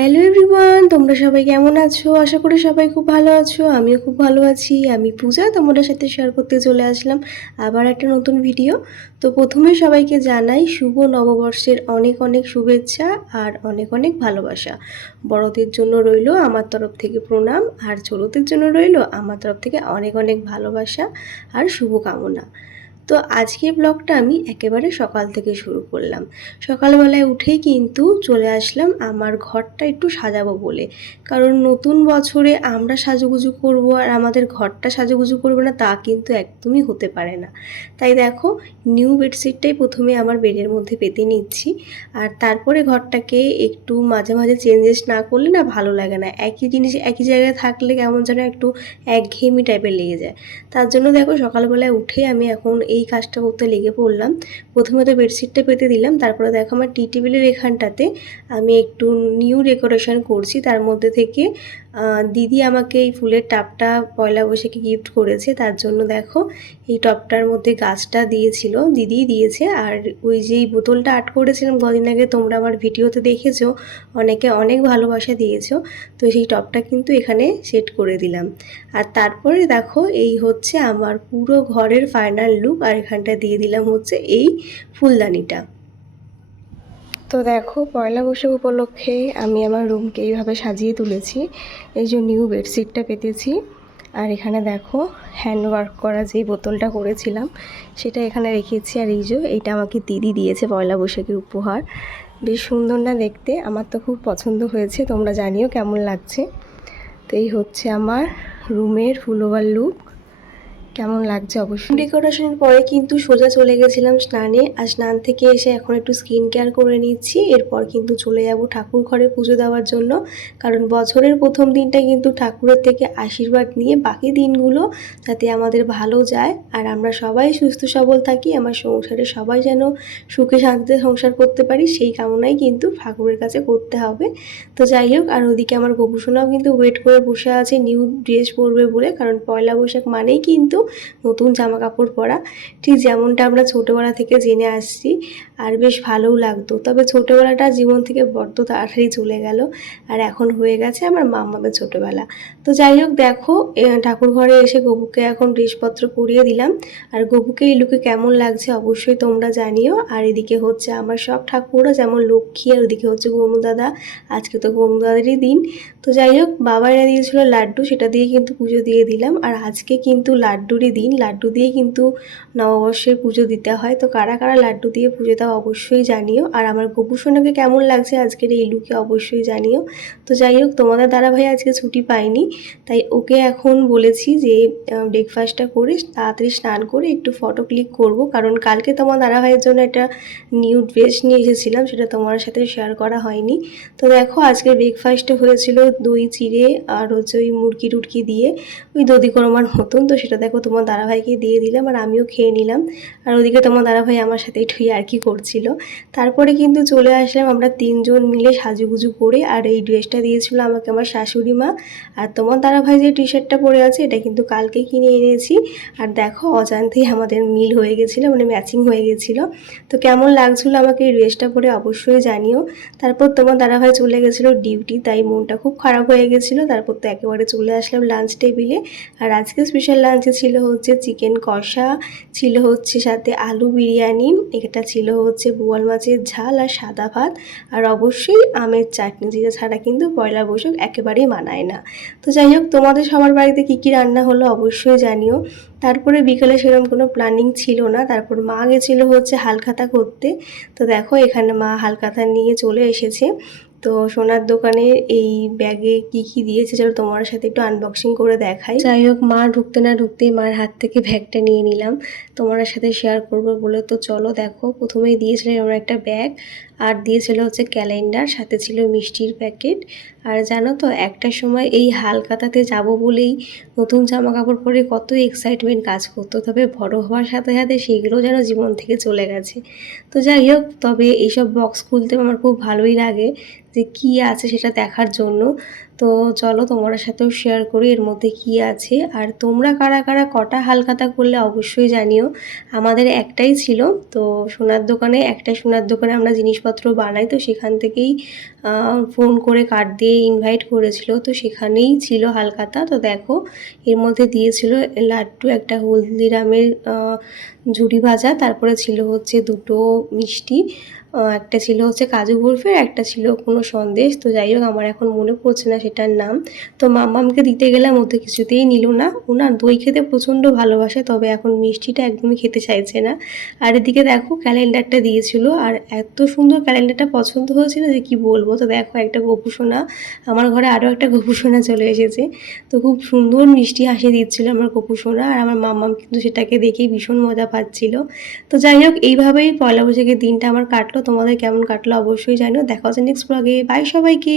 Hello everyone, তোমরা সবাই কেমন আছো? আশা করি সবাই খুব ভালো আছো। আমিও খুব ভালো আছি। আমি পূজা, তোমাদের সাথে শেয়ার করতে চলে আসলাম আবার একটা নতুন ভিডিও। তো প্রথমে সবাইকে জানাই শুভ নববর্ষের অনেক অনেক শুভেচ্ছা আর অনেক অনেক ভালোবাসা। বড়দের জন্য রইলো আমার তরফ থেকে প্রণাম, আর ছোটদের জন্য রইলো আমার তরফ থেকে অনেক অনেক ভালোবাসা আর শুভকামনা। তো আজকের ব্লগটা আমি একেবারে সকাল থেকে শুরু করলাম। সকালবেলায় উঠেই কিন্তু চলে আসলাম আমার ঘরটা একটু সাজাবো বলে। কারণ নতুন বছরে আমরা সাজুগুজু করব আর আমাদের ঘরটা সাজুগুজু করবে না, তা কিন্তু একদমই হতে পারে না। তাই দেখো, নিউ বেডশিটটাই প্রথমে আমার বেডের মধ্যে পেতে নিচ্ছি। আর তারপরে ঘরটাকে একটু মাঝে মাঝে চেঞ্জেস না করলে না ভালো লাগে না। একই জিনিস একই জায়গায় থাকলে কেমন যেন একটু একঘেয়েমি টাইপের লেগে যায়। তার জন্য দেখো, সকালবেলায় উঠে আমি এখন এই কাজটা করতে লেগে পড়লাম। প্রথমে তো বেডশিটটা পেতে দিলাম, তারপরে দেখো আমার টি টেবিলের এখানটাতে আমি একটু নিউ ডেকোরেশন করছি। তার মধ্যে থেকে দিদি আমাকে এই ফুলের টাবটা পয়লা বৈশাখে গিফট করেছে। তার জন্য দেখো, এই টবটার মধ্যে গাছটা দিয়েছিল, দিদিই দিয়েছে। আর ওই যেই বোতলটা আর্ট করেছিলাম কদিন আগে, তোমরা আমার ভিডিওতে দেখেছো, অনেকে অনেক ভালোবাসা দিয়েছো। তো সেই টবটা কিন্তু এখানে সেট করে দিলাম। আর তারপরে দেখো, এই হচ্ছে আমার পুরো ঘরের ফাইনাল লুক। আর এখানটা দিয়ে দিলাম হচ্ছে এই ফুলদানিটা। তো দেখো, পয়লা বৈশাখ উপলক্ষে আমি আমার রুমকে এইভাবে সাজিয়ে তুলেছি। এই যে নিউ বেডশিটটা পেতেছি, আর এখানে দেখো হ্যান্ডওয়ার্ক করা যেই বোতলটা করেছিলাম সেটা এখানে রেখেছি। আর এই যে এইটা আমাকে দিদি দিয়েছে পয়লা বৈশাখের উপহার। বেশ সুন্দর না দেখতে? আমার তো খুব পছন্দ হয়েছে, তোমরা জানিও কেমন লাগছে। তো এই হচ্ছে আমার রুমের ফুলওভার লুক। কেমন লাগছে অবশ্যই। ডেকোরেশনের পরে কিন্তু সোজা চলে গেছিলাম স্নানে। আর স্নান থেকে এসে এখন একটু স্কিন কেয়ার করে নিচ্ছি। এরপর কিন্তু চলে যাব ঠাকুর ঘরে পুজো দেওয়ার জন্য। কারণ বছরের প্রথম দিনটা কিন্তু ঠাকুরের থেকে আশীর্বাদ নিয়ে বাকি দিনগুলো যাতে আমাদের ভালো যায় আর আমরা সবাই সুস্থ সবল থাকি, আমার সংসারে সবাই যেন সুখে শান্তিতে সংসার করতে পারি, সেই কামনাই কিন্তু ঠাকুরের কাছে করতে হবে। তো যাই হোক, আর ওদিকে আমার গপুসোনাও কিন্তু ওয়েট করে বসে আছে নিউ ড্রেস পরবে বলে। কারণ পয়লা বৈশাখ মানেই কিন্তু নতুন জামা কাপড় পরা, ঠিক যেমনটা আমরা ছোটোবেলা থেকে জেনে আসছি। আর বেশ ভালোও লাগতো। তবে ছোটোবেলাটা জীবন থেকে বড্ড তাড়াতাড়ি চলে গেল, আর এখন হয়ে গেছে আমার মামাদের ছোটোবেলা। তো যাই হোক, দেখো ঠাকুর ঘরে এসে গপুকে এখন ড্রেসপত্র পরিয়ে দিলাম। আর গপুকে এই লুকে কেমন লাগছে অবশ্যই তোমরা জানিও। আর এদিকে হচ্ছে আমার সব ঠাকুররা, যেমন লক্ষ্মী, আর ওদিকে হচ্ছে গনু দাদা। আজকে তো গনু দাদারই দিন। তো যাই হোক, বাবা এনে দিয়েছিল লাড্ডু, সেটা দিয়ে কিন্তু পুজো দিয়ে দিলাম। আর আজকে কিন্তু লাড্ডুরই দিন, লাড্ডু দিয়ে কিন্তু নববর্ষের পুজো দিতে হয়। তো কারা কারা লাড্ডু দিয়ে পুজো দাও অবশ্যই জানিও। আর আমার গোপুসোনাকে কেমন লাগছে আজকের এই লুকে অবশ্যই জানিও। তো যাই হোক, তোমাদের দাদাভাই আজকে ছুটি পাইনি, তাই ওকে এখন বলেছি যে ব্রেকফাস্টটা করে তাড়াতাড়ি স্নান করে একটু ফটো ক্লিক করব। কারণ কালকে তোমার দাদাভাইয়ের জন্য একটা নিউ ড্রেস নিয়ে এসেছিলাম, সেটা তোমার সাথে শেয়ার করা হয়নি। তো দেখো, আজকে ব্রেকফাস্টে হয়েছিল দই চিড়ে আর হচ্ছে ওই মুরগি টুরকি দিয়ে ওই দধি করমার মতন। তো সেটা দেখো তোমার দাদাভাইকে দিয়ে দিলাম, আর আমিও খেয়ে নিলাম। আর ওদিকে তোমার দাদাভাই আমার সাথে একটু ইয়ার্কি করছিল। তারপরে কিন্তু চলে আসলাম আমরা তিনজন মিলে সাজুগুজু করে। আর এই ড্রেসটা দিয়েছিল আমাকে আমার শাশুড়ি মা। আর তোমার দাদাভাই যে টি শার্টটা পরে আছে, এটা কিন্তু কালকে কিনে এনেছি। আর দেখো, অজান্তেই আমাদের মিল হয়ে গেছিলো, মানে ম্যাচিং হয়ে গেছিলো। তো কেমন লাগছিলো আমাকে এই ড্রেসটা পরে অবশ্যই জানিও। তারপর তোমার দাদাভাই চলে গেছিলো ডিউটি, তাই মনটা খুব খারাপ হয়ে গেছিলো। তারপর তো একেবারে চলে আসলাম লাঞ্চ টেবিলে। আর আজকে স্পেশাল লাঞ্চে ছিল হচ্ছে চিকেন কষা, ছিল হচ্ছে সাথে আলু বিরিয়ানি, এটা ছিল হচ্ছে বোয়াল মাছের ঝাল আর সাদা ভাত, আর অবশ্যই আমের চাটনি, যেটা ছাড়া কিন্তু পয়লা বৈশাখ একেবারেই মানায় না। তো যাই হোক, তোমাদের সবার বাড়িতে কী কী রান্না হলো অবশ্যই জানিও। তারপরে বিকেলে সেরকম কোনো প্ল্যানিং ছিল না। তারপর মা গেছিলো হচ্ছে হালখাতা করতে। তো দেখো, এখানে মা হালখাতা নিয়ে চলে এসেছে। তো সোনার দোকানের এই ব্যাগে কি কি দিয়েছে চলো তোমার সাথে একটু আনবক্সিং করে দেখাই। যাই হোক, মা ঢুকতে না ঢুকতেই মার হাত থেকে ব্যাগটা নিয়ে নিলাম তোমার সাথে শেয়ার করবো বলে। তো চলো দেখো, প্রথমেই দিয়েছিল এমন একটা ব্যাগ, আর দিয়েছিল হচ্ছে ক্যালেন্ডার, সাথে ছিল মিষ্টির প্যাকেট। আর জানো তো, একটা সময় এই হালখাতাতে যাব বলেই নতুন জামা কাপড় পরে কত এক্সাইটমেন্ট কাজ করতো। তবে বড় হওয়ার সাথে সাথে সেইগুলো যেন জীবন থেকে চলে গেছে। তো যাই হোক, তবে এইসব বক্স খুলতে আমার খুব ভালোই লাগে, যে কী আছে সেটা দেখার জন্য। তো চলো তোমার সাথেও শেয়ার করি এর মধ্যে কী আছে। আর তোমরা কারা কারা কটা হালখাতা করলে অবশ্যই জানিও। আমাদের একটাই ছিল। তো সোনার দোকানে আমরা জিনিসপত্র বানাই, তো সেখান থেকেই ফোন করে কার্ড দিয়ে ইনভাইট করেছিল, তো সেখানেই ছিল হালখাতা। তো দেখো এর মধ্যে দিয়েছিল লাড্ডু, একটা হলদিরামের ঝুড়ি ভাজা, তারপরে ছিল হচ্ছে দুটো মিষ্টি, একটা ছিল হচ্ছে কাজু বরফি, একটা ছিল কোনো সন্দেশ। তো যাই হোক আমার এখন মনে পড়ছে না সেটার নাম। তো মাম্মামকে দিতে গেলাম, ও তো কিছুতেই নিল না। ও না দই খেতে প্রচণ্ড ভালোবাসে, তবে এখন মিষ্টিটা একদমই খেতে চাইছে না। আর এদিকে দেখো ক্যালেন্ডারটা দিয়েছিল, আর এত সুন্দর ক্যালেন্ডারটা পছন্দ হয়েছিল যে কি বলবো। তো দেখো একটা গোপুসোনা, আমার ঘরে আরও একটা গোপুসোনা চলে এসেছে। তো খুব সুন্দর মিষ্টি হাসি দিচ্ছিল আমার গোপুসোনা, আর আমার মাম্মাম কিন্তু সেটাকে দেখেই ভীষণ মজা পাচ্ছিল। তো যাই হোক এইভাবেই পয়লা বৈশাখের দিনটা আমার কাটলো। তোমাদের কেমন কাটলো অবশ্যই জানিও। দেখা হচ্ছে নেক্সট ব্লগে। বাই সবাইকে।